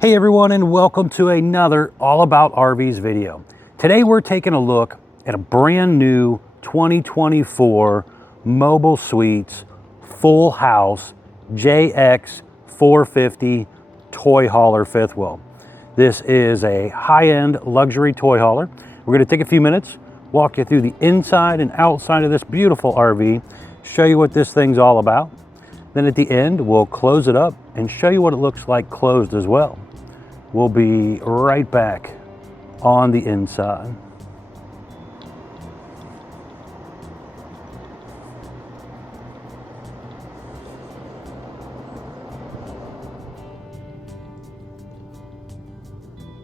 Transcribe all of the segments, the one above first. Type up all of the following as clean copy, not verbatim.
Hey everyone, and welcome to another All About RVs video. Today we're taking a look at a brand new 2024 Mobile Suites Fullhouse JX450 toy hauler fifth wheel. This is a high-end luxury toy hauler. We're going to take a few minutes, walk you through the inside and outside of this beautiful RV, show you what this thing's all about. Then at the end, we'll close it up and show you what it looks like closed as well. We'll be right back on the inside.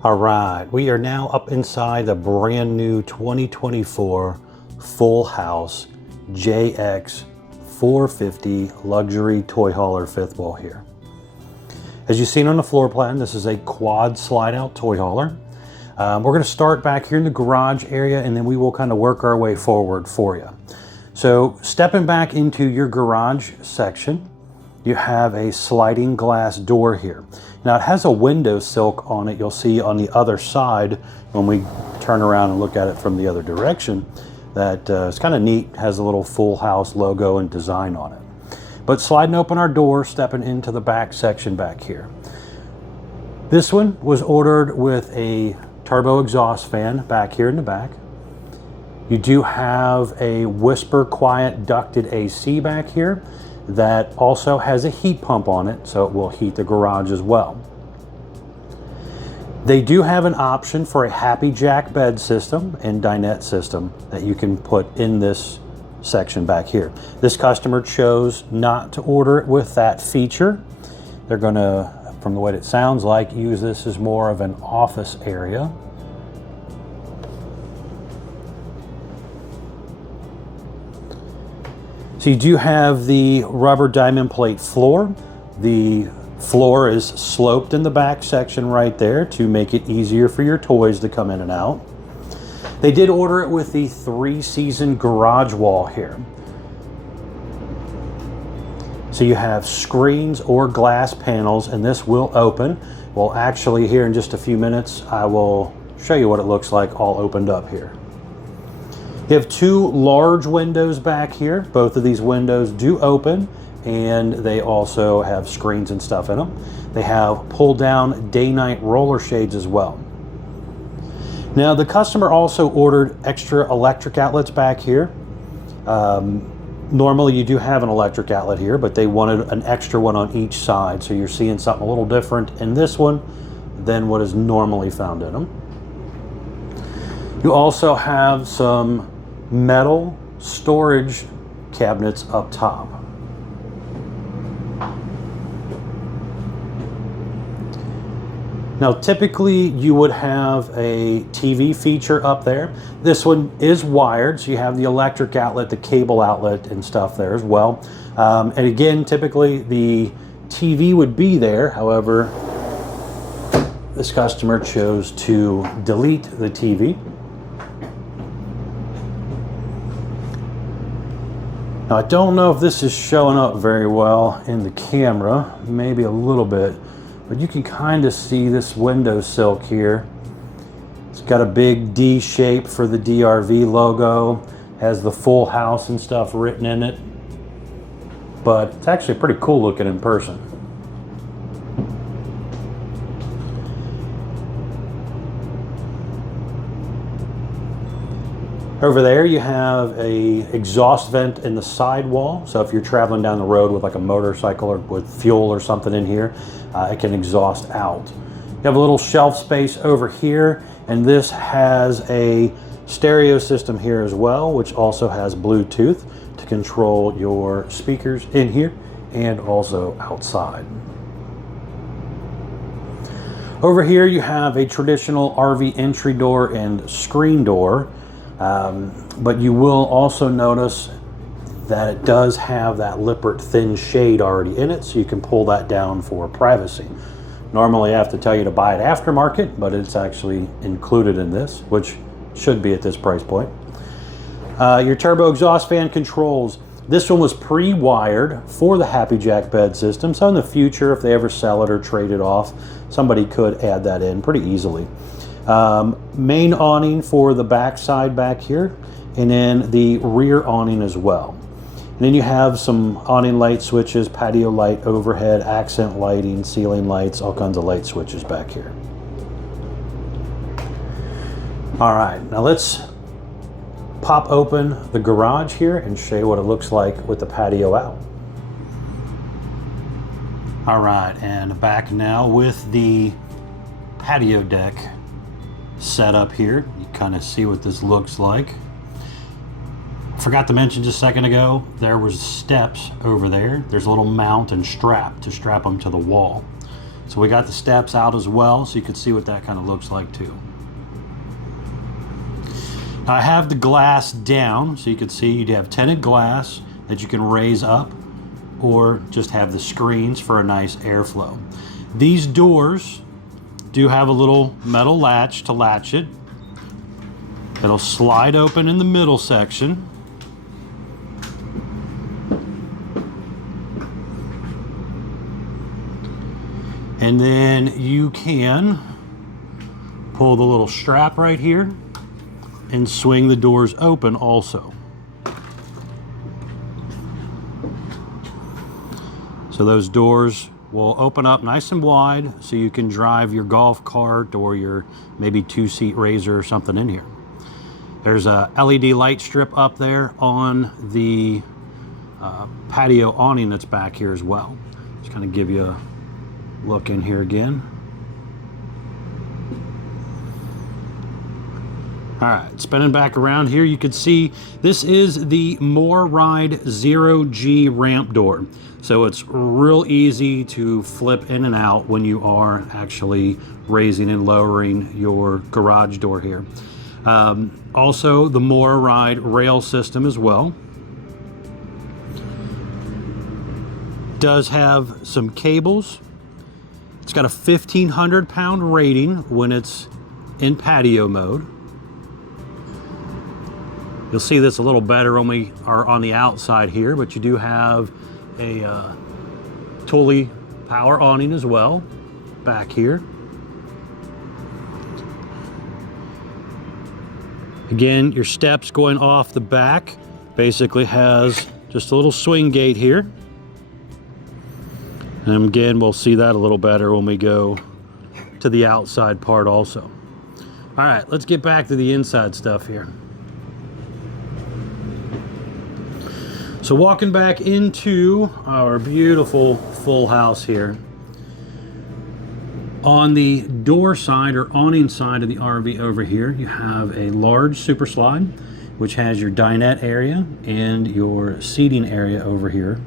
All right, we are now up inside the brand new 2024 Fullhouse JX450 Luxury Toy Hauler fifth wheel here. As you've seen on the floor plan, this is a quad slide out toy hauler. We're going to start back here in the garage area, and then we will kind of work our way forward for you. So stepping back into your garage section, you have a sliding glass door here. Now it has a window silk on it. You'll see on the other side when we turn around and look at it from the other direction that it's kind of neat. It has a little Fullhouse logo and design on it. But sliding open our door, stepping into the back section back here. This one was ordered with a turbo exhaust fan back here in the back. You do have a whisper quiet ducted AC back here that also has a heat pump on it, so it will heat the garage as well. They do have an option for a Happy Jack bed system and dinette system that you can put in this section back here. This customer chose not to order it with that feature. They're gonna, from the way it sounds like, use this as more of an office area. So you do have the rubber diamond plate floor. The floor is sloped in the back section right there to make it easier for your toys to come in and out. They did order it with the 3-season garage wall here. So you have screens or glass panels, and this will open. Well, actually here in just a few minutes, I will show you what it looks like all opened up here. You have two large windows back here. Both of these windows do open, and they also have screens and stuff in them. They have pull-down day-night roller shades as well. Now, the customer also ordered extra electric outlets back here. Normally, you do have an electric outlet here, but they wanted an extra one on each side, so you're seeing something a little different in this one than what is normally found in them. You also have some metal storage cabinets up top. Now typically you would have a TV feature up there. This one is wired, so you have the electric outlet, the cable outlet and stuff there as well. And again, typically the TV would be there. However, this customer chose to delete the TV. Now I don't know if this is showing up very well in the camera, maybe a little bit, but you can kind of see this window silk here. It's got a big D shape for the DRV logo, has the Fullhouse and stuff written in it, but it's actually pretty cool looking in person. Over there you have a exhaust vent in the sidewall, so if you're traveling down the road with like a motorcycle or with fuel or something in here, it can exhaust out. You have a little shelf space over here, and this has a stereo system here as well, which also has Bluetooth to control your speakers in here and also outside. Over here you have a traditional RV entry door and screen door. But you will also notice that it does have that Lippert thin shade already in it, so you can pull that down for privacy. Normally I have to tell you to buy it aftermarket, but it's actually included in this, which should be at this price point. Your turbo exhaust fan controls This one was pre-wired for the Happy Jack bed system, so in the future, if they ever sell it or trade it off, somebody could add that in pretty easily. Main awning for the back side back here, and then the rear awning as well. And then you have some awning light switches, patio light overhead, accent lighting, ceiling lights, all kinds of light switches back here. All right, now let's pop open the garage here and show you what it looks like with the patio out. All right, and back now with the patio deck set up here. You kind of see what this looks like. Forgot to mention just a second ago, there was steps over there. There's a little mount and strap to strap them to the wall. So we got the steps out as well, so you can see what that kind of looks like too. Now I have the glass down, so you can see you'd have tinted glass that you can raise up, or just have the screens for a nice airflow. These doors do have a little metal latch to latch it. It'll slide open in the middle section. And then you can pull the little strap right here and swing the doors open also. So those doors will open up nice and wide so you can drive your golf cart or your maybe 2-seat RZR or something in here. There's a LED light strip up there on the patio awning that's back here as well. Just kind of give you a look in here again. All right, spinning back around here, you can see this is the MoreRide 0G ramp door. So it's real easy to flip in and out when you are actually raising and lowering your garage door here. Also, the MoreRide rail system as well. Does have some cables. It's got a 1,500 pound rating when it's in patio mode. You'll see this a little better when we are on the outside here, but you do have a Thule power awning as well back here. Again, your steps going off the back basically has just a little swing gate here. And again, we'll see that a little better when we go to the outside part also. All right, let's get back to the inside stuff here. So walking back into our beautiful full house here. On the door side or awning side of the RV over here, you have a large super slide, which has your dinette area and your seating area over here.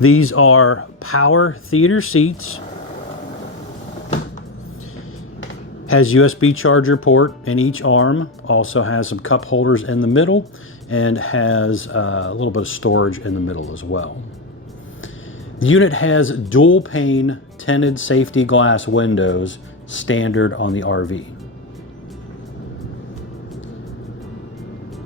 These are power theater seats. Has USB charger port in each arm. Also has some cup holders in the middle and has a little bit of storage in the middle as well. The unit has dual pane tinted safety glass windows standard on the RV.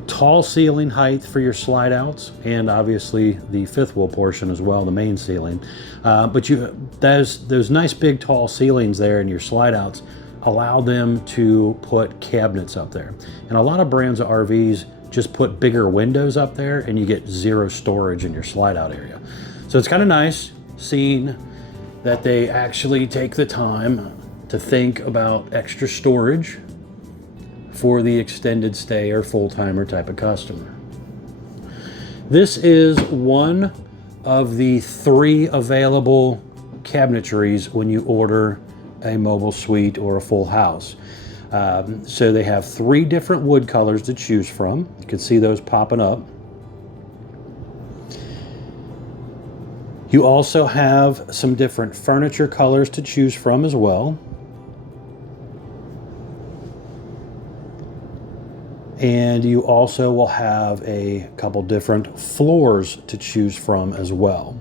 Tall ceiling height for your slide outs, and obviously the fifth wheel portion as well, the main ceiling. But those nice big tall ceilings there in your slide outs allow them to put cabinets up there. And a lot of brands of RVs just put bigger windows up there and you get zero storage in your slide out area. So it's kind of nice seeing that they actually take the time to think about extra storage for the extended stay or full-timer type of customer. This is one of the 3 available cabinetries when you order a mobile suite or a full house. So they have 3 different wood colors to choose from. You can see those popping up. You also have some different furniture colors to choose from as well. And you also will have a couple different floors to choose from as well.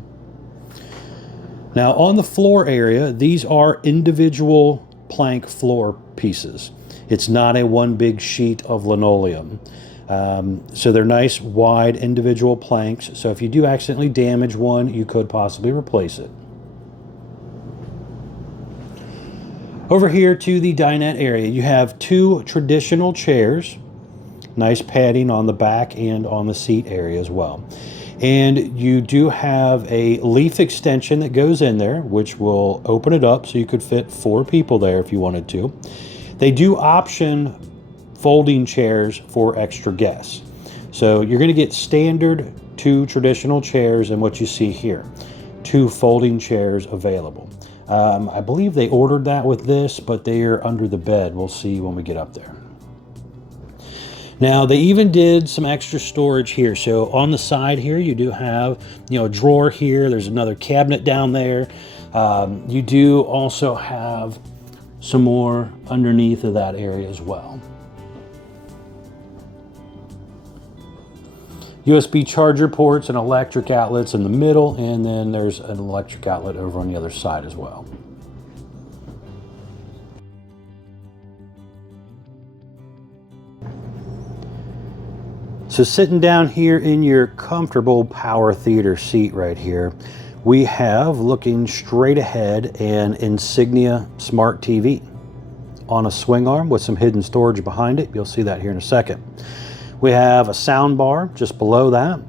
Now on the floor area, these are individual plank floor pieces. It's not a one big sheet of linoleum. So they're nice, wide, individual planks. So if you do accidentally damage one, you could possibly replace it. Over here to the dinette area, you have two traditional chairs. Nice padding on the back and on the seat area as well. And you do have a leaf extension that goes in there, which will open it up so you could fit 4 people there if you wanted to. They do option folding chairs for extra guests. So you're going to get standard 2 traditional chairs and what you see here. 2 folding chairs available. I believe they ordered that with this, but they are under the bed. We'll see when we get up there. Now they even did some extra storage here. So on the side here, you do have, a drawer here. There's another cabinet down there. You do also have some more underneath of that area as well. USB charger ports and electric outlets in the middle, and then there's an electric outlet over on the other side as well. So sitting down here in your comfortable power theater seat right here, we have, looking straight ahead, an Insignia Smart TV on a swing arm with some hidden storage behind it. You'll see that here in a second. We have a sound bar just below that.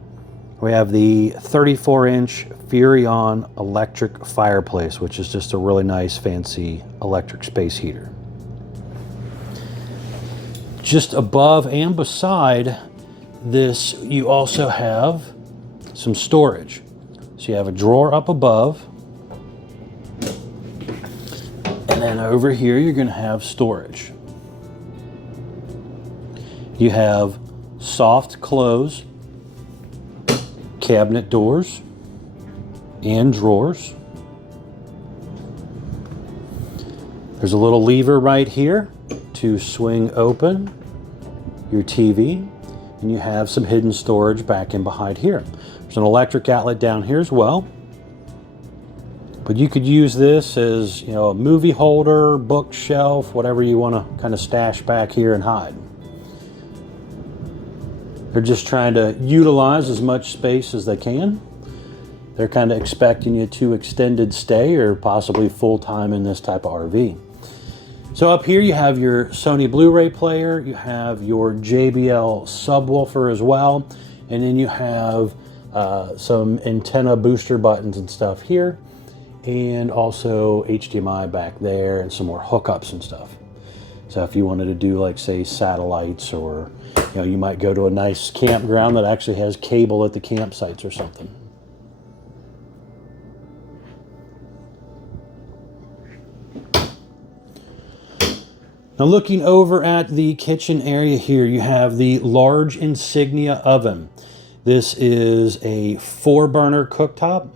We have the 34-inch Furrion electric fireplace, which is just a really nice fancy electric space heater. Just above and beside this, you also have some storage. So you have a drawer up above, and then over here you're going to have storage. You have soft close cabinet doors and drawers. There's a little lever right here to swing open your TV, and you have some hidden storage back in behind here. There's an electric outlet down here as well, but you could use this as, a movie holder, bookshelf, whatever you want to kind of stash back here and hide. They're just trying to utilize as much space as they can. They're kind of expecting you to extended stay or possibly full-time in this type of RV. So up here you have your Sony Blu-ray player, you have your JBL subwoofer as well, and then you have some antenna booster buttons and stuff here, and also HDMI back there and some more hookups and stuff. So if you wanted to do, like, say, satellites, or you might go to a nice campground that actually has cable at the campsites or something. Now looking over at the kitchen area here, you have the large Insignia oven. This is a 4-burner cooktop.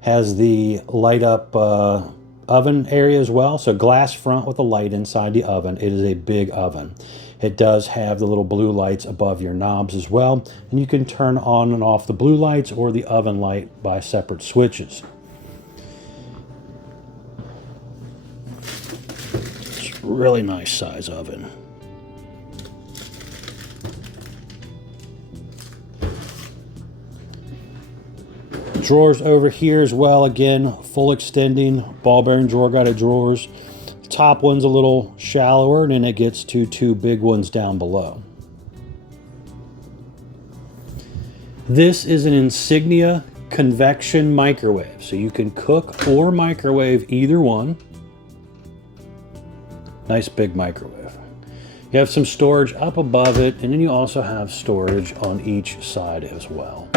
Has the light up oven area as well. So glass front with a light inside the oven. It is a big oven. It does have the little blue lights above your knobs as well. And you can turn on and off the blue lights or the oven light by separate switches. It's a really nice size oven. Drawers over here as well. Again, full extending ball bearing drawer guided drawers. The top one's a little shallower, and then it gets to 2 big ones down below. This is an Insignia convection microwave, so you can cook or microwave either one. Nice big microwave. You have some storage up above it, and then you also have storage on each side as well.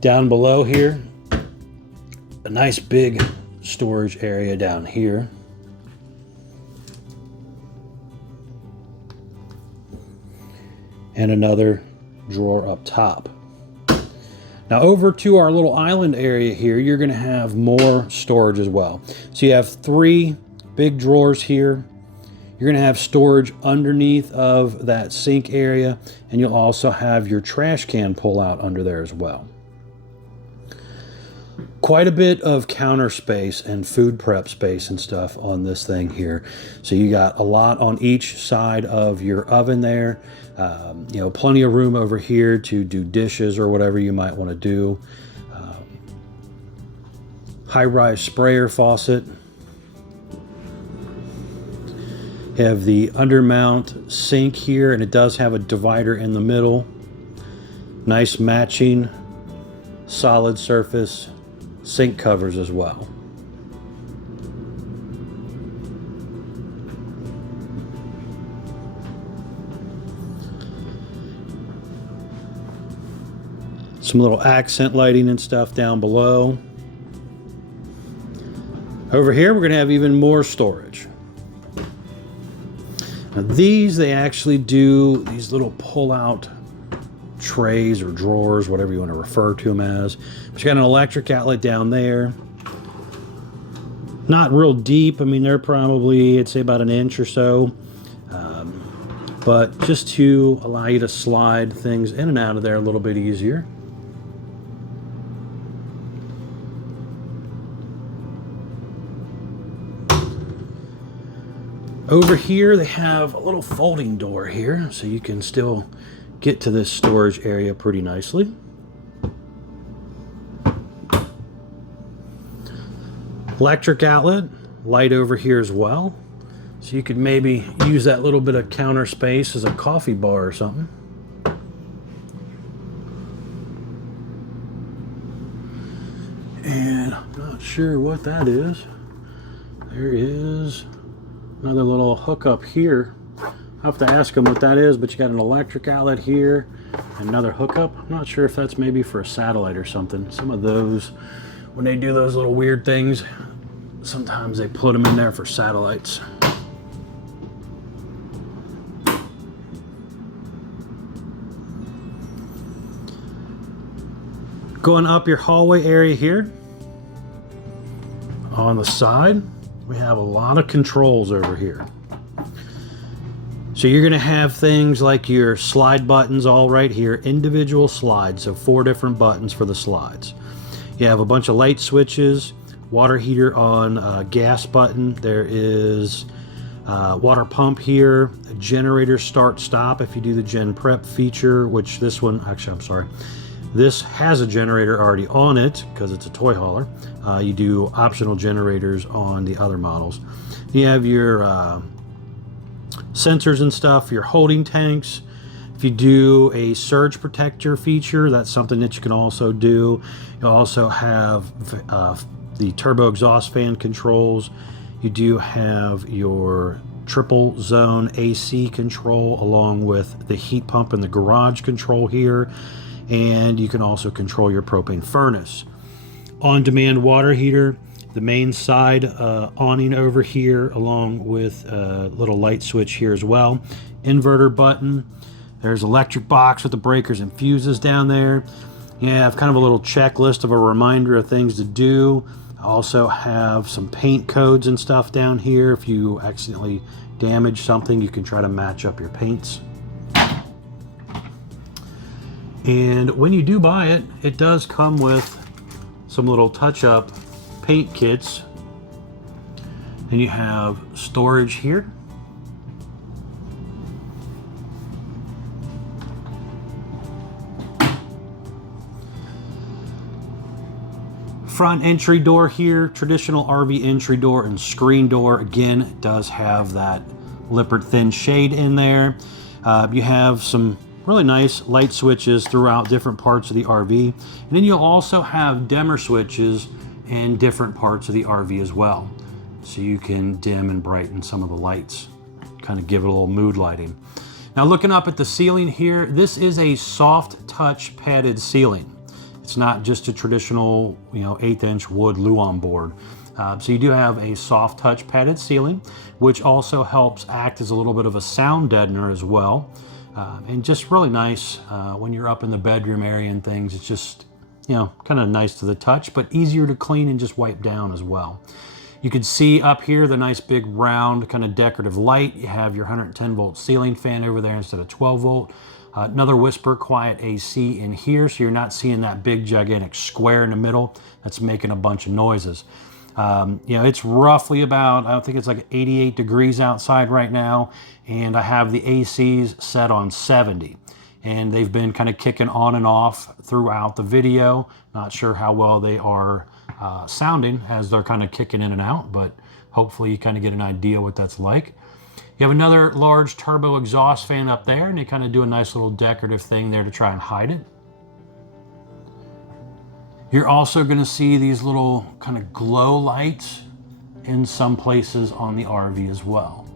Down below here, a nice big storage area down here. And another drawer up top. Now over to our little island area here, you're going to have more storage as well. So you have 3 big drawers here. You're going to have storage underneath of that sink area, and you'll also have your trash can pull out under there as well. Quite a bit of counter space and food prep space and stuff on this thing here. So you got a lot on each side of your oven there. You know, plenty of room over here to do dishes or whatever you might want to do. High-rise sprayer faucet. Have the undermount sink here, and it does have a divider in the middle. Nice matching solid surface sink covers as well. Some little accent lighting and stuff down below. Over here we're going to have even more storage. Now these, they actually do these little pull-out trays or drawers, whatever you want to refer to them as. But you got an electric outlet down there. Not real deep. I mean, they're probably, I'd say about an inch or so. But just to allow you to slide things in and out of there a little bit easier. Over here, they have a little folding door here, so you can still get to this storage area pretty nicely. Electric outlet, light over here as well. So you could maybe use that little bit of counter space as a coffee bar or something. And I'm not sure what that is. There is another little hookup here. I'll have to ask them what that is, but you got an electric outlet here, and another hookup. I'm not sure if that's maybe for a satellite or something. Some of those, when they do those little weird things, sometimes they put them in there for satellites. Going up your hallway area here, on the side, we have a lot of controls over here. So you're going to have things like your slide buttons all right here, individual slides, so 4 different buttons for the slides. You have a bunch of light switches, water heater on gas button. There is water pump here, a generator start stop if you do the gen prep feature, which this one, actually I'm sorry, this has a generator already on it because it's a toy hauler. You do optional generators on the other models. You have your sensors and stuff, your holding tanks. If you do a surge protector feature, that's something that you can also do. You also have the turbo exhaust fan controls. You do have your triple zone AC control along with the heat pump and the garage control here. And you can also control your propane furnace. On-demand water heater, the main side awning over here, along with a little light switch here as well. Inverter button. There's electric box with the breakers and fuses down there. You have kind of a little checklist of a reminder of things to do. I also have some paint codes and stuff down here. If you accidentally damage something, you can try to match up your paints. And when you do buy it, it does come with some little touch-up paint kits. And you have storage here. Front entry door here, traditional RV entry door and screen door. Again, it does have that Lippert thin shade in there. You have some really nice light switches throughout different parts of the RV. And then you'll also have dimmer switches in different parts of the RV as well. So you can dim and brighten some of the lights, kind of give it a little mood lighting. Now looking up at the ceiling here, this is a soft touch padded ceiling. It's not just a traditional, 1/8" wood Luan board. So you do have a soft touch padded ceiling, which also helps act as a little bit of a sound deadener as well. And just really nice when you're up in the bedroom area and things. It's just, kind of nice to the touch, but easier to clean and just wipe down as well. You can see up here the nice big round kind of decorative light. You have your 110 volt ceiling fan over there instead of 12 volt. Another Whisper Quiet AC in here, so you're not seeing that big gigantic square in the middle that's making a bunch of noises. You know, it's roughly about, I think it's like 88 degrees outside right now, and I have the ACs set on 70. And they've been kind of kicking on and off throughout the video. Not sure how well they are sounding as they're kind of kicking in and out, but hopefully you kind of get an idea what that's like. You have another large turbo exhaust fan up there, and they kind of do a nice little decorative thing there to try and hide it. You're also going to see these little kind of glow lights in some places on the RV as well.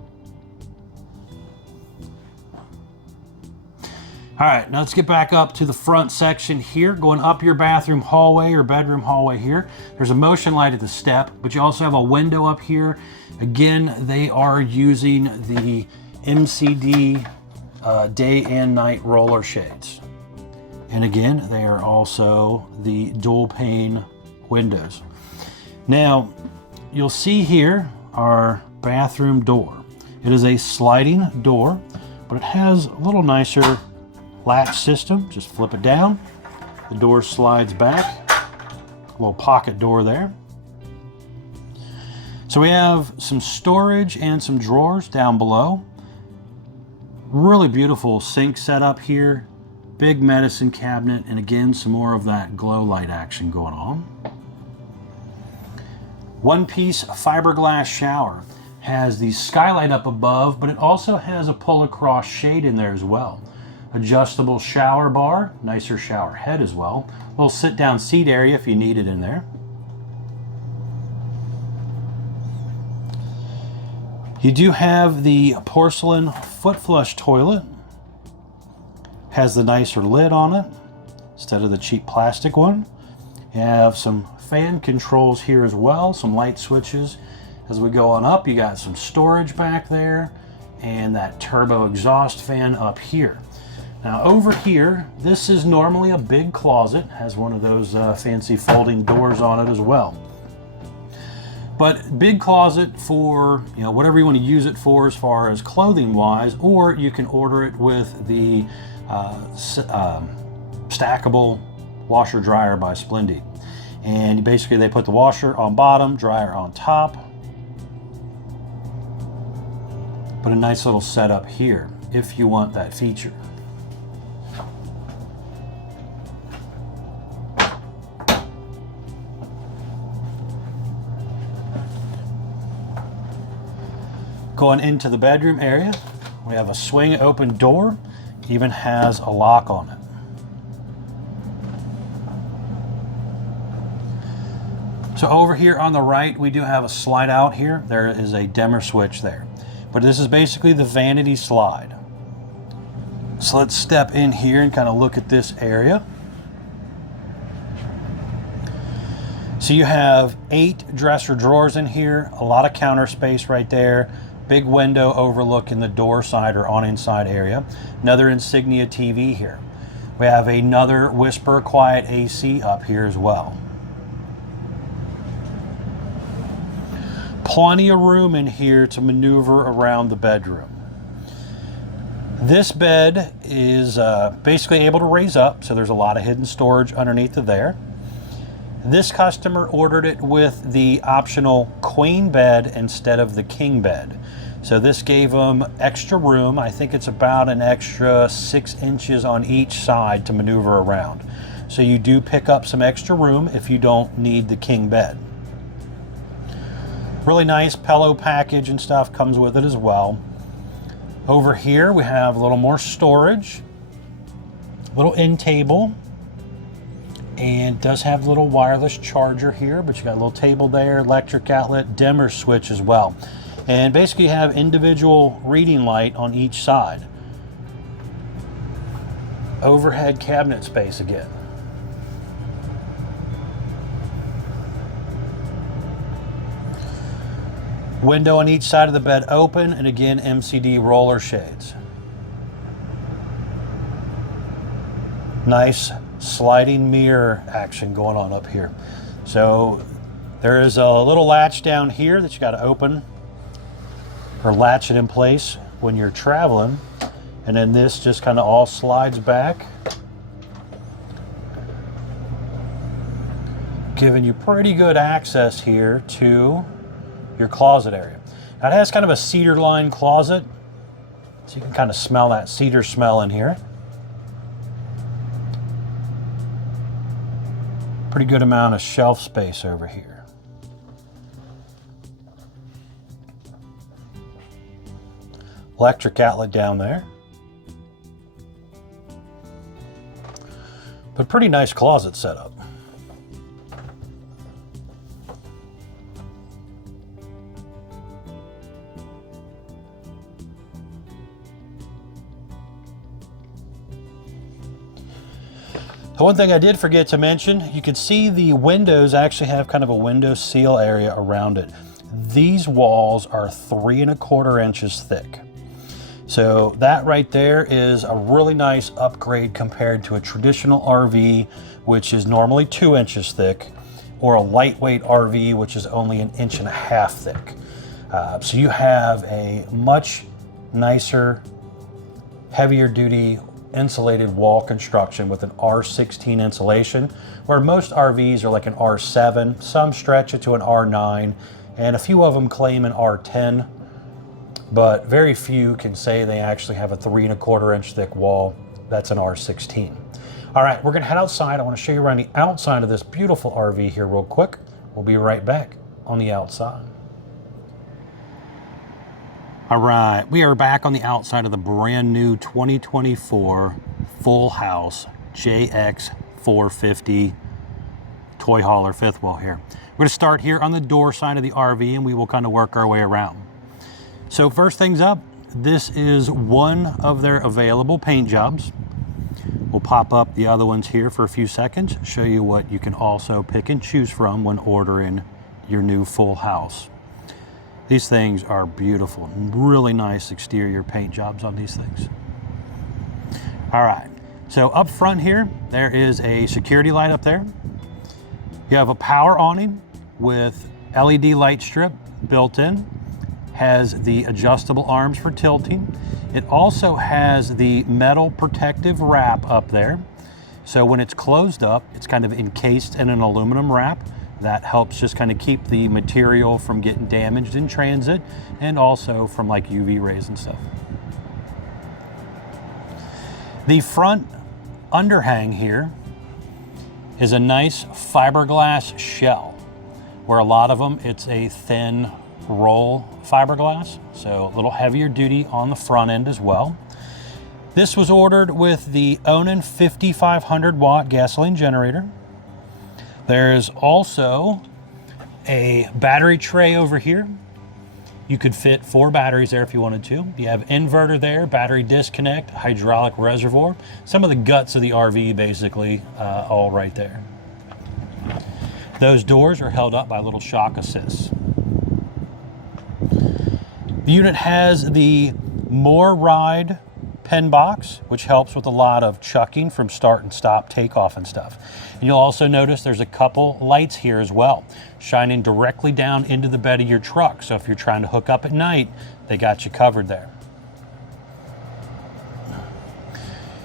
All right, now let's get back up to the front section here. Going up your bathroom hallway or bedroom hallway here, there's a motion light at the step, but you also have a window up here. Again, they are using the MCD day and night roller shades. And again, they are also the dual pane windows. Now, you'll see here our bathroom door. It is a sliding door, but it has a little nicer latch system. Just flip it down, the door slides back, a little pocket door there. So we have some storage and some drawers down below. Really beautiful sink setup here, big medicine cabinet, and again some more of that glow light action going on. One piece fiberglass shower. Has the skylight up above, but it also has a pull across shade in there as well. Adjustable shower bar, nicer shower head as well. A little sit down seat area if you need it in there. You do have the porcelain foot flush toilet. Has the nicer lid on it instead of the cheap plastic one. You have some fan controls here as well, some light switches. As we go on up, you got some storage back there and that turbo exhaust fan up here. Now over here, this is normally a big closet, has one of those fancy folding doors on it as well. But big closet for, you know, whatever you want to use it for as far as clothing wise, or you can order it with the stackable washer dryer by Splendid. And basically they put the washer on bottom, dryer on top. But a nice little setup here if you want that feature. Going into the bedroom area, we have a swing open door, even has a lock on it. So over here on the right, we do have a slide out here. There is a dimmer switch there. But this is basically the vanity slide. So let's step in here and kind of look at this area. So you have 8 dresser drawers in here, a lot of counter space right there. Big window overlooking the door side or on inside area. Another Insignia TV here. We have another Whisper Quiet AC up here as well. Plenty of room in here to maneuver around the bedroom. This bed is basically able to raise up, so there's a lot of hidden storage underneath of there. This customer ordered it with the optional queen bed instead of the king bed. So this gave them extra room. I think it's about an extra 6 inches on each side to maneuver around. So you do pick up some extra room if you don't need the king bed. Really nice pillow package and stuff comes with it as well. Over here we have a little more storage, little end table. And does have a little wireless charger here, but you got a little table there, electric outlet, dimmer switch as well. And basically you have individual reading light on each side. Overhead cabinet space again. Window on each side of the bed open, and again MCD roller shades. Nice sliding mirror action going on up here. So there is a little latch down here that you got to open or latch it in place when you're traveling. And then this just kind of all slides back, giving you pretty good access here to your closet area. Now it has kind of a cedar lined closet, so you can kind of smell that cedar smell in here. Pretty good amount of shelf space over here. Electric outlet down there. But pretty nice closet setup. The one thing I did forget to mention, you can see the windows actually have kind of a window seal area around it. These walls are 3¼ inches thick. So that right there is a really nice upgrade compared to a traditional RV, which is normally 2 inches thick, or a lightweight RV, which is only 1.5 inches thick. So you have a much nicer, heavier duty insulated wall construction with an R16 insulation, where most RVs are like an R7, some stretch it to an R9, and a few of them claim an R10, but very few can say they actually have a 3¼ inch thick wall that's an R16. All right, we're gonna head outside. I wanna show you around the outside of this beautiful RV here real quick. We'll be right back on the outside. All right, we are back on the outside of the brand new 2024 Fullhouse JX450 toy hauler fifth wheel here. We're gonna start here on the door side of the RV and we will kind of work our way around. So first things up, this is one of their available paint jobs. We'll pop up the other ones here for a few seconds, show you what you can also pick and choose from when ordering your new Fullhouse. These things are beautiful, really nice exterior paint jobs on these things. All right, so up front here, there is a security light up there. You have a power awning with LED light strip built in, has the adjustable arms for tilting. It also has the metal protective wrap up there. So when it's closed up, it's kind of encased in an aluminum wrap. That helps just kind of keep the material from getting damaged in transit and also from like UV rays and stuff. The front underhang here is a nice fiberglass shell, where a lot of them, it's a thin roll fiberglass, so a little heavier duty on the front end as well. This was ordered with the Onan 5500 watt gasoline generator. There's also a battery tray over here. You could fit 4 batteries there if you wanted to. You have inverter there, battery disconnect, hydraulic reservoir, some of the guts of the RV basically, all right there. Those doors are held up by little shock assists. The unit has the More Ride pen box, which helps with a lot of chucking from start and stop takeoff and stuff. And you'll also notice there's a couple lights here as well, shining directly down into the bed of your truck. So if you're trying to hook up at night, they got you covered there.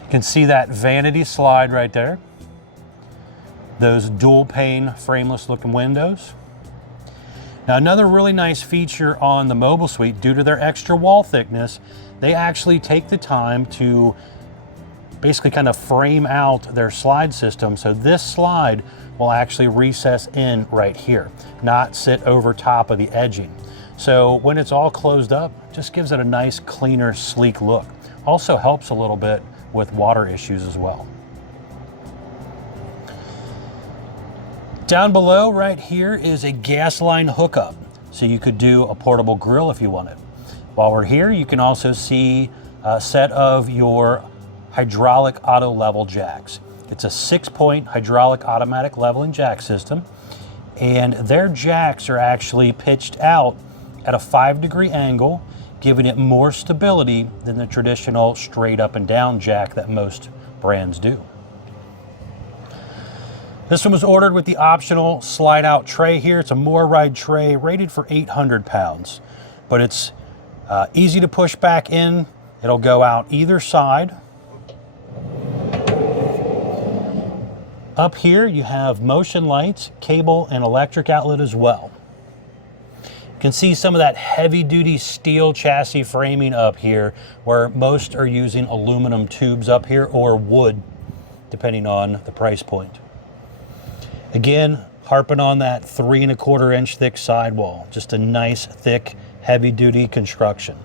You can see that vanity slide right there. Those dual pane frameless looking windows. Now another really nice feature on the mobile suite, due to their extra wall thickness, they actually take the time to basically kind of frame out their slide system. So this slide will actually recess in right here, not sit over top of the edging. So when it's all closed up, just gives it a nice, cleaner, sleek look. Also helps a little bit with water issues as well. Down below right here is a gas line hookup. So you could do a portable grill if you wanted. While we're here, you can also see a set of your hydraulic auto level jacks. It's a 6-point hydraulic automatic leveling jack system, and their jacks are actually pitched out at a 5-degree angle, giving it more stability than the traditional straight up and down jack that most brands do. This one was ordered with the optional slide out tray here. It's a More Ride tray rated for 800 pounds, but it's easy to push back in It'll go out either side. Up here you have motion lights, cable, and electric outlet as well. You can see some of that heavy-duty steel chassis framing up here, where most are using aluminum tubes up here, or wood, depending on the price point. Again, harping on that 3¼ inch thick sidewall. Just a nice, thick, heavy-duty construction.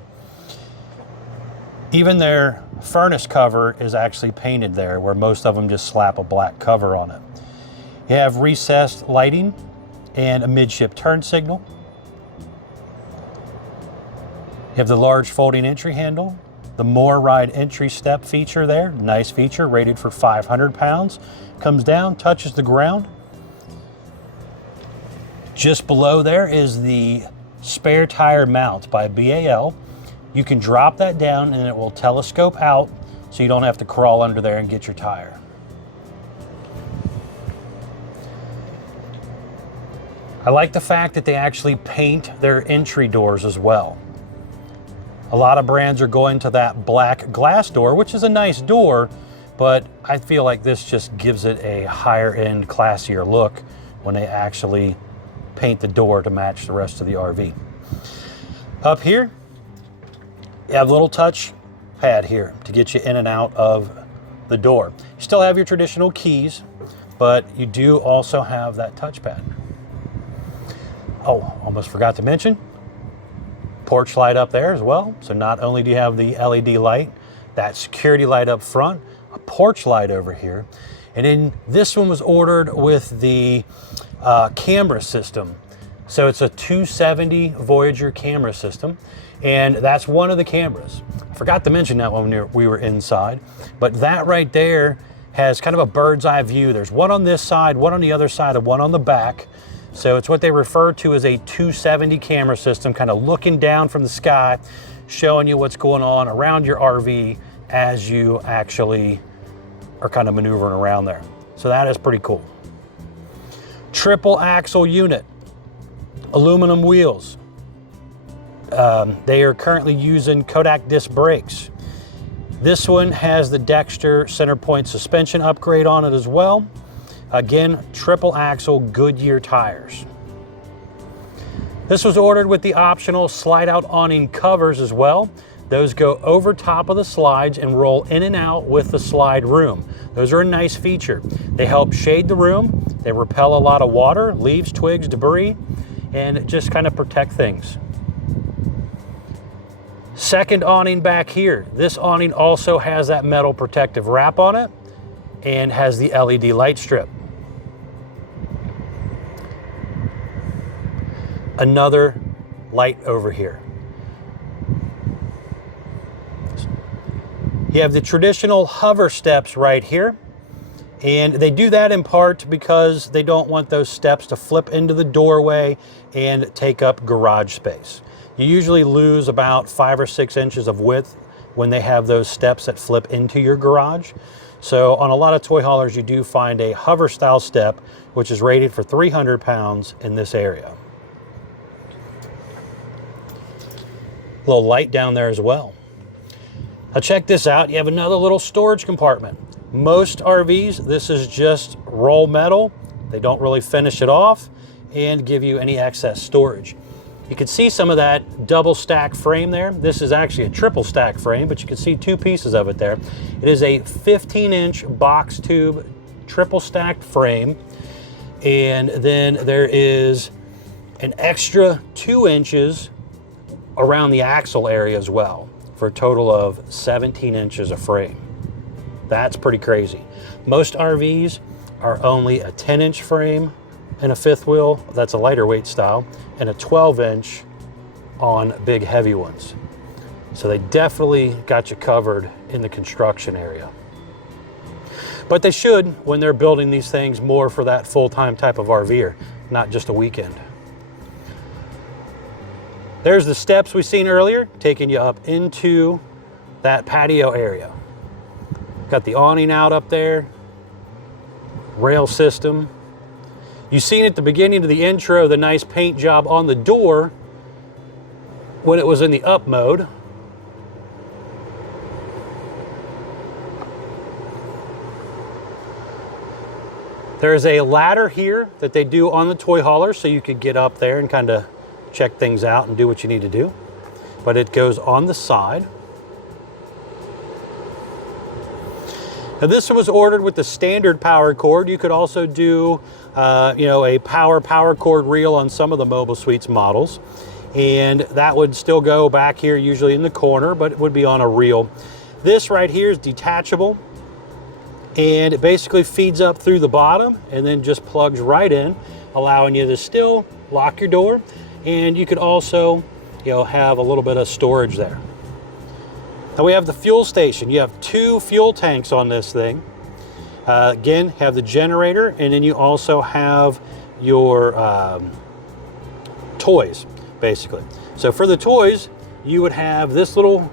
Even their furnace cover is actually painted there, where most of them just slap a black cover on it. You have recessed lighting and a midship turn signal. You have the large folding entry handle, the More Ride entry step feature there, nice feature, rated for 500 pounds. Comes down, touches the ground. Just below there is the spare tire mount by BAL. You can drop that down and it will telescope out, so you don't have to crawl under there and get your tire. I like the fact that they actually paint their entry doors as well. A lot of brands are going to that black glass door, which is a nice door, but I feel like this just gives it a higher end, classier look when they actually paint the door to match the rest of the RV. Up here, you have a little touch pad here to get you in and out of the door. You still have your traditional keys, but you do also have that touchpad. Oh, almost forgot to mention, porch light up there as well. So not only do you have the LED light, that security light up front, a porch light over here, and then this one was ordered with the camera system. So it's a 270 Voyager camera system, and that's one of the cameras. I forgot to mention that when we were inside, but that right there has kind of a bird's eye view. There's one on this side, one on the other side, and one on the back. So it's what they refer to as a 270 camera system, kind of looking down from the sky, showing you what's going on around your RV as you actually are kind of maneuvering around there. So that is pretty cool. Triple axle unit, aluminum wheels. They are currently using Kodak disc brakes. This one has the Dexter center point suspension upgrade on it as well. Again, triple axle Goodyear tires. This was ordered with the optional slide out awning covers as well. Those go over top of the slides and roll in and out with the slide room. Those are a nice feature. They help shade the room. They repel a lot of water, leaves, twigs, debris, and just kind of protect things. Second awning back here. This awning also has that metal protective wrap on it and has the LED light strip. Another light over here. You have the traditional hover steps right here, and they do that in part because they don't want those steps to flip into the doorway and take up garage space. You usually lose about 5 or 6 inches of width when they have those steps that flip into your garage. So on a lot of toy haulers, you do find a hover style step, which is rated for 300 pounds in this area. A little light down there as well. Now check this out. You have another little storage compartment. Most RVs, this is just roll metal. They don't really finish it off and give you any excess storage. You can see some of that double stack frame there. This is actually a triple stack frame, but you can see 2 pieces of it there. It is a 15-inch box tube triple stacked frame. And then there is an extra 2 inches around the axle area as well, for a total of 17 inches of frame. That's pretty crazy. Most RVs are only a 10-inch frame and a fifth wheel, that's a lighter weight style, and a 12-inch on big heavy ones. So they definitely got you covered in the construction area. But they should when they're building these things more for that full-time type of RVer, not just a weekend. There's the steps we've seen earlier, taking you up into that patio area. Got the awning out up there, rail system. You've seen at the beginning of the intro the nice paint job on the door when it was in the up mode. There's a ladder here that they do on the toy hauler, so you could get up there and kind of check things out and do what you need to do. But it goes on the side. Now this one was ordered with the standard power cord. You could also do, you know, a power cord reel on some of the Mobile Suites models. And that would still go back here, usually in the corner, but it would be on a reel. This right here is detachable, and it basically feeds up through the bottom and then just plugs right in, allowing you to still lock your door. And you could also, you know, have a little bit of storage there. Now we have the fuel station. You have 2 fuel tanks on this thing. Again, have the generator, and then you also have your toys, basically. So for the toys, you would have this little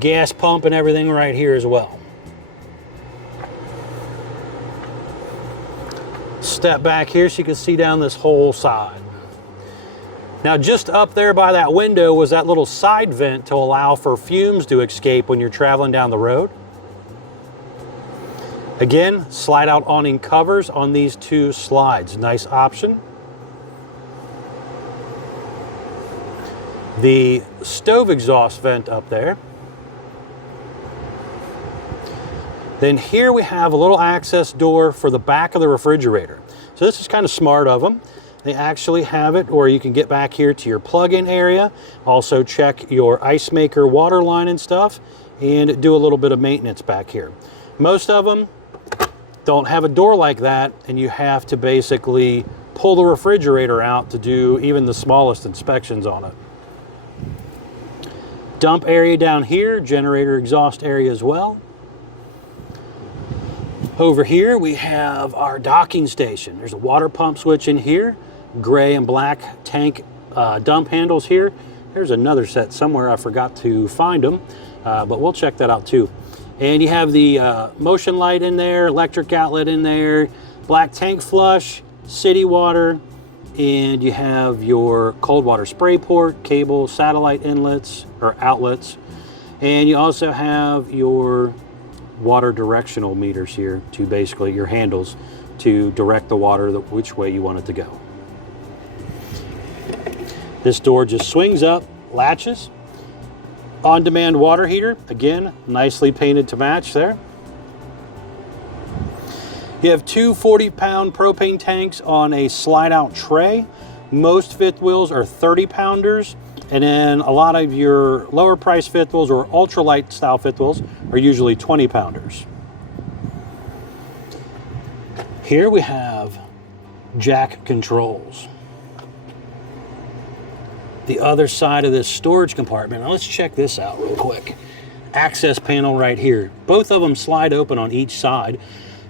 gas pump and everything right here as well. Step back here so you can see down this whole side. Now just up there by that window was that little side vent to allow for fumes to escape when you're traveling down the road. Again, slide out awning covers on these 2 slides. Nice option. The stove exhaust vent up there. Then here we have a little access door for the back of the refrigerator. So this is kind of smart of them. They actually have it where you can get back here to your plug-in area, also check your ice maker water line and stuff, and do a little bit of maintenance back here. Most of them don't have a door like that, and you have to basically pull the refrigerator out to do even the smallest inspections on it. Dump area down here, generator exhaust area as well. Over here we have our docking station. There's a water pump switch in here, gray and black tank dump handles here. There's another set somewhere, I forgot to find them, but we'll check that out too. And you have the motion light in there, electric outlet in there, black tank flush, city water, and you have your cold water spray port, cable, satellite inlets or outlets, and you also have your water directional meters here to basically your handles to direct the water which way you want it to go. This door just swings up, latches. On-demand water heater, again, nicely painted to match there. You have 2 40-pound propane tanks on a slide-out tray. Most fifth wheels are 30-pounders, and then a lot of your lower-price fifth wheels or ultralight style fifth wheels are usually 20-pounders. Here we have jack controls. The other side of this storage compartment. Now let's check this out real quick. Access panel right here. Both of them slide open on each side,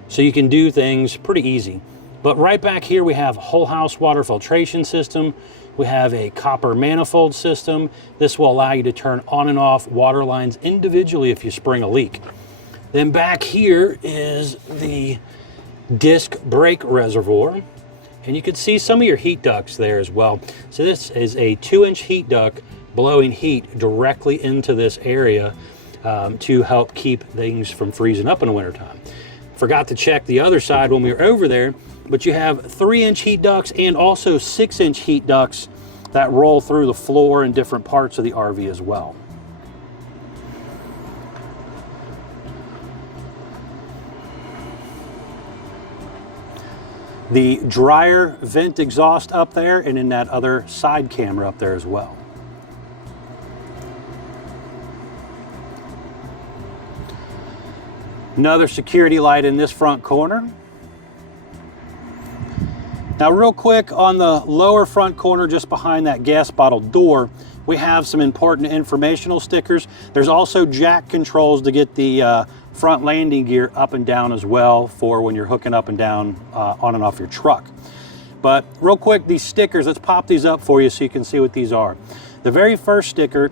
so you can do things pretty easy. But right back here we have whole house water filtration system. We have a copper manifold system. This will allow you to turn on and off water lines individually if you spring a leak. Then back here is the disc brake reservoir. And you can see some of your heat ducts there as well. So this is a 2-inch heat duct blowing heat directly into this area to help keep things from freezing up in the wintertime. Forgot to check the other side when we were over there, but you have 3-inch heat ducts and also 6-inch heat ducts that roll through the floor in different parts of the RV as well. The dryer vent exhaust up there, and in that other side camera up there as well. Another security light in this front corner. Now real quick, on the lower front corner just behind that gas bottle door, we have some important informational stickers. There's also jack controls to get the front landing gear up and down as well for when you're hooking up and down on and off your truck. But real quick, these stickers, let's pop these up for you so you can see what these are. The very first sticker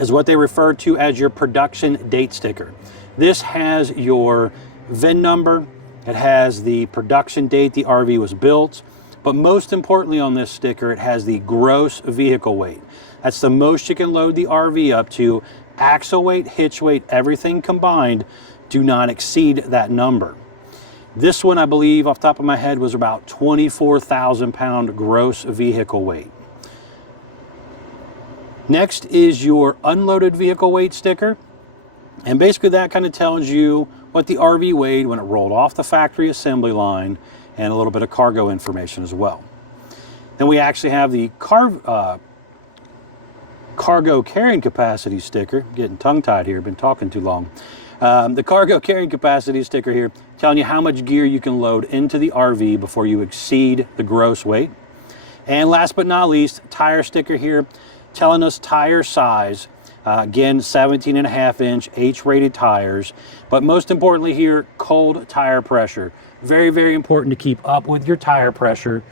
is what they refer to as your production date sticker. This has your VIN number, it has the production date the RV was built, but most importantly on this sticker, it has the gross vehicle weight. That's the most you can load the RV up to. Axle weight, hitch weight, everything combined do not exceed that number. This one, I believe, off the top of my head, was about 24,000 pound gross vehicle weight. Next is your unloaded vehicle weight sticker. And basically that kind of tells you what the RV weighed when it rolled off the factory assembly line, and a little bit of cargo information as well. Then we actually have the cargo carrying capacity sticker. Getting tongue-tied here, been talking too long. The cargo carrying capacity sticker here telling you how much gear you can load into the RV before you exceed the gross weight. And last but not least, tire sticker here telling us tire size. Again, 17.5-inch H-rated tires, but most importantly here, cold tire pressure. Very, very important to keep up with your tire pressure.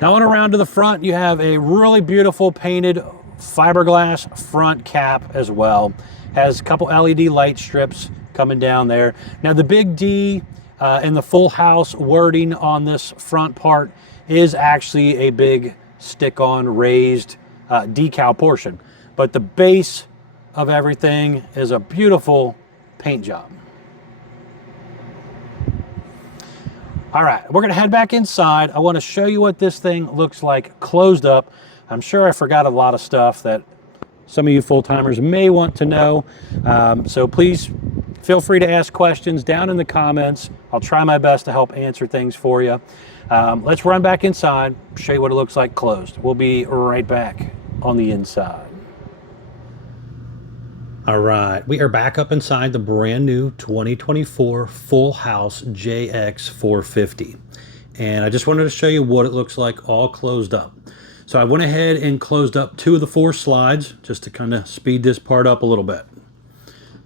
Now on around to the front, you have a really beautiful painted fiberglass front cap as well. Has a couple LED light strips coming down there. Now the big D and the Fullhouse wording on this front part is actually a big stick-on raised decal portion, but the base of everything is a beautiful paint job. All right, we're gonna head back inside. I wanna show you what this thing looks like closed up. I'm sure I forgot a lot of stuff that some of you full-timers may want to know. So please feel free to ask questions down in the comments. I'll try my best to help answer things for you. Let's run back inside, show you what it looks like closed. We'll be right back on the inside. All right, we are back up inside the brand new 2024 Fullhouse JX450. And I just wanted to show you what it looks like all closed up. So I went ahead and closed up 2 of the 4 slides just to kind of speed this part up a little bit.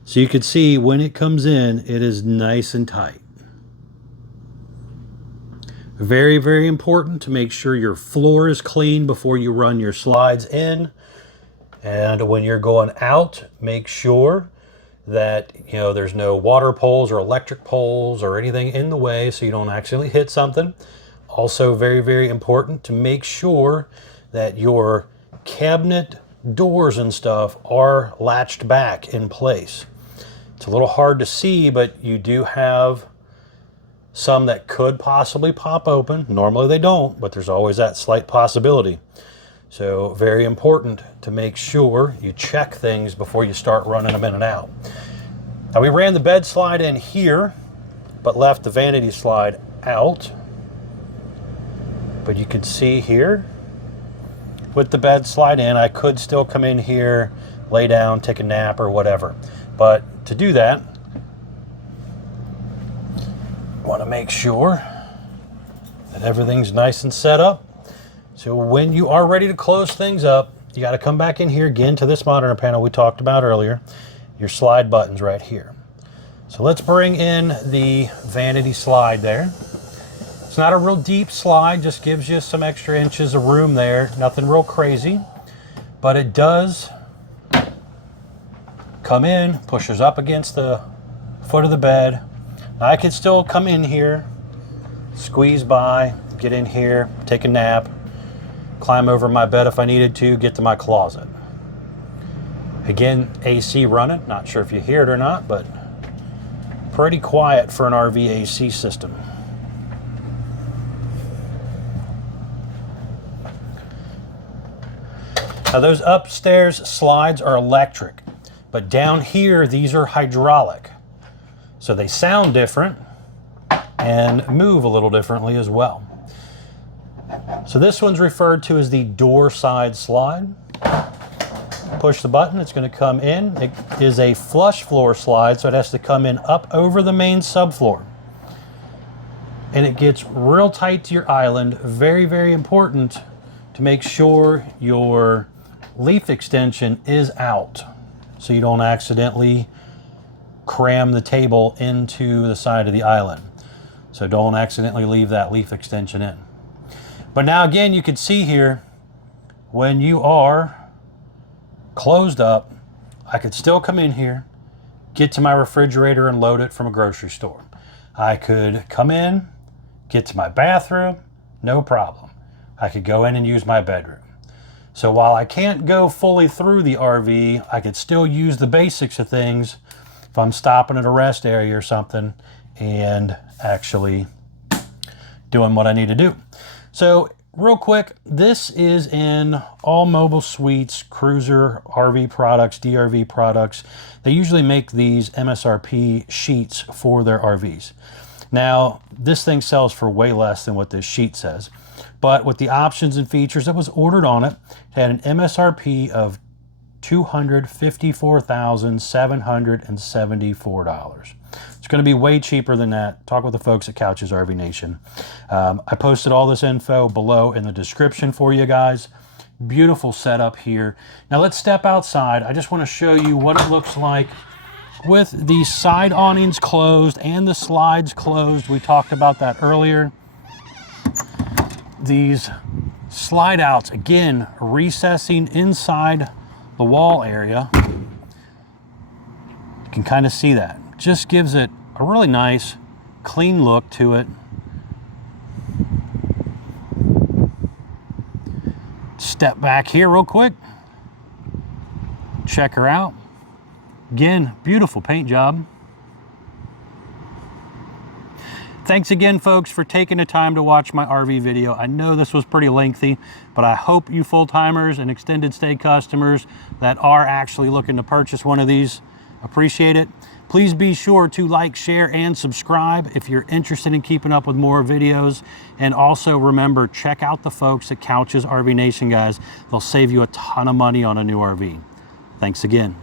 So you can see when it comes in, it is nice and tight. Very, very important to make sure your floor is clean before you run your slides in. And when you're going out, make sure that there's no water poles or electric poles or anything in the way so you don't accidentally hit something. Also very, very important to make sure that your cabinet doors and stuff are latched back in place. It's a little hard to see, but you do have some that could possibly pop open. Normally they don't, but there's always that slight possibility. So very important to make sure you check things before you start running them in and out. Now we ran the bed slide in here, but left the vanity slide out. But you can see here, with the bed slide in, I could still come in here, lay down, take a nap or whatever. But to do that, I want to make sure that everything's nice and set up. So when you are ready to close things up, you got to come back in here again to this monitor panel we talked about earlier, your slide buttons right here. So let's bring in the vanity slide there. It's not a real deep slide, just gives you some extra inches of room there. Nothing real crazy, but it does come in, pushes up against the foot of the bed. Now I could still come in here, squeeze by, get in here, take a nap, climb over my bed if I needed to, get to my closet. Again, AC running, not sure if you hear it or not, but pretty quiet for an RV AC system. Now those upstairs slides are electric, but down here, these are hydraulic. So they sound different and move a little differently as well. So this one's referred to as the door side slide. Push the button, it's going to come in. It is a flush floor slide, so it has to come in up over the main subfloor. And it gets real tight to your island. Very, very important to make sure your leaf extension is out so you don't accidentally cram the table into the side of the island. So don't accidentally leave that leaf extension in. But now again, you can see here, when you are closed up, I could still come in here, get to my refrigerator and load it from a grocery store. I could come in, get to my bathroom, no problem. I could go in and use my bedroom. So while I can't go fully through the RV, I could still use the basics of things if I'm stopping at a rest area or something and actually doing what I need to do. So real quick, this is in all mobile suites, cruiser, RV products, DRV products. They usually make these MSRP sheets for their RVs. Now, this thing sells for way less than what this sheet says, but with the options and features that was ordered on it, it had an MSRP of $254,774. It's going to be way cheaper than that. Talk with the folks at Couches RV Nation. I posted all this info below in the description for you guys. Beautiful setup here. Now let's step outside. I just want to show you what it looks like with the side awnings closed and the slides closed. We talked about that earlier. These slide outs, again, recessing inside the wall area. You can kind of see that. Just gives it a really nice, clean look to it. Step back here real quick. Check her out. Again, beautiful paint job. Thanks again, folks, for taking the time to watch my RV video. I know this was pretty lengthy, but I hope you full-timers and extended stay customers that are actually looking to purchase one of these appreciate it. Please be sure to like, share, and subscribe if you're interested in keeping up with more videos. And also remember, check out the folks at Couches RV Nation, guys. They'll save you a ton of money on a new RV. Thanks again.